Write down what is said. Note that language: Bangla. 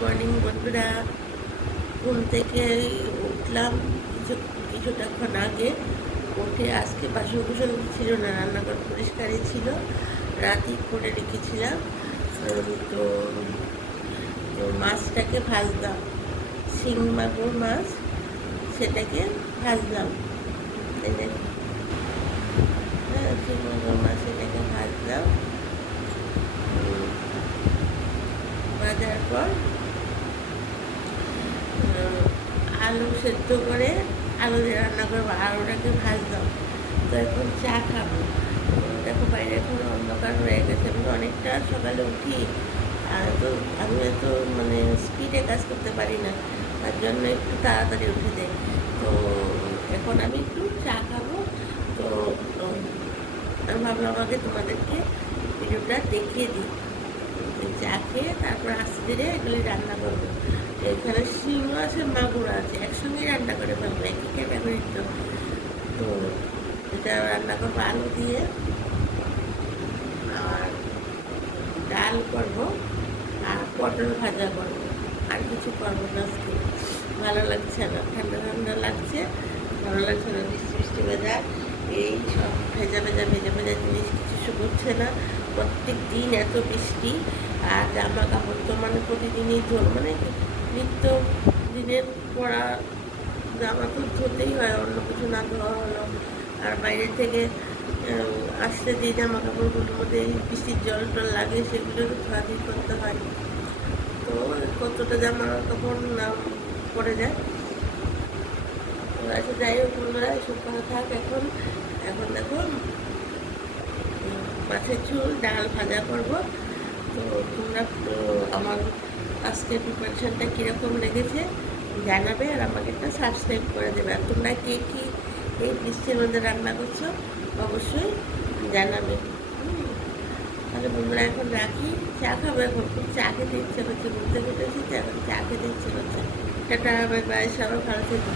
মর্নিং বন্ধুরা। ঘুম থেকে উঠলাম কিছুটাক্ষণ আগে। উঠে আজকে বাসন কুসন ছিল না, রান্নাঘর পরিষ্কারই ছিল, রাতেই করে রেখেছিলাম। তো তো মাছটাকে ভাজলাম, শিং মাগুর মাছ, সেটাকে ভাজলাম। হ্যাঁ, শিং মাগুর মাছ সেটাকে ভাজলাম। ভাজার পর আলু সেদ্ধ করে আলু দিয়ে রান্না করবো, আলুটাকে ভাজলাম। তো এখন চা খাবো। দেখো বাইরে এখন অন্ধকার হয়ে গেছে, আমি অনেকটা সকালে উঠি। আর তো আমি এত মানে স্পিডে কাজ করতে পারি না, তার জন্য একটু তাড়াতাড়ি উঠে যাই। তো এখন আমি একটু চা খাবো। তো আমি ভাবলাম আগে তোমাদেরকে ভিডিওটা দেখিয়ে দিই। চা খেয়ে তারপর আস্তে ধীরে এগুলি রান্না করবো। এখানে শিঙও আছে, মাগুর আছে, একসঙ্গে রান্না করে ফেলবো, একই ক্যাটাগরির। তো এটা রান্না করবো আলু দিয়ে, আর ডাল করবো, আর পটল ভাজা করবো। আর কিছু করবো না আজকে, ভালো লাগছে না, ঠান্ডা ঠান্ডা লাগছে, ভালো লাগছে না। বৃষ্টি বৃষ্টি ভেজা, এই সব ভেজা ভেজা ভেজা ভেজা জিনিস কিছু শুকোচ্ছে না। প্রত্যেক দিন এত বৃষ্টি, আর জামা কাপড় তো মানে প্রতিদিনই মানে নিত্য দিনের পরা জামা তো ধুতেই হয়, অন্য কিছু না ধোয়া হলো। আর বাইরে থেকে আসতে যে জামা কাপড়গুলোর মধ্যে এই বৃষ্টির জল টল লাগে, সেগুলোকে ধোয়াধুয়ি করতে হয়। তো কতটা জামা কাপড় না পড়ে যায়। তো আচ্ছা, যাই হোক বন্ধুরা, এসব কথা থাক। এখন এখন দেখো মাছের ঝোল, ডাল ভাজা করব। তো তোমরা আমার আজকের প্রিপারেশানটা কীরকম লেগেছে জানাবে, আর আমাকে একটা সাবস্ক্রাইব করে দেবে। আর তোমরা কে কী এই বৃষ্টির মধ্যে রান্না করছো অবশ্যই জানাবে। তাহলে বন্ধুরা এখন রাখি, চা খাবো। এখন খুব চা খেতে ইচ্ছে করছে, ঘুরতে ঘুরতে এসেছি, এখন চা খেতে ইচ্ছে করছে। টাটা, বাই বাই, সবাই ভালো থেকো।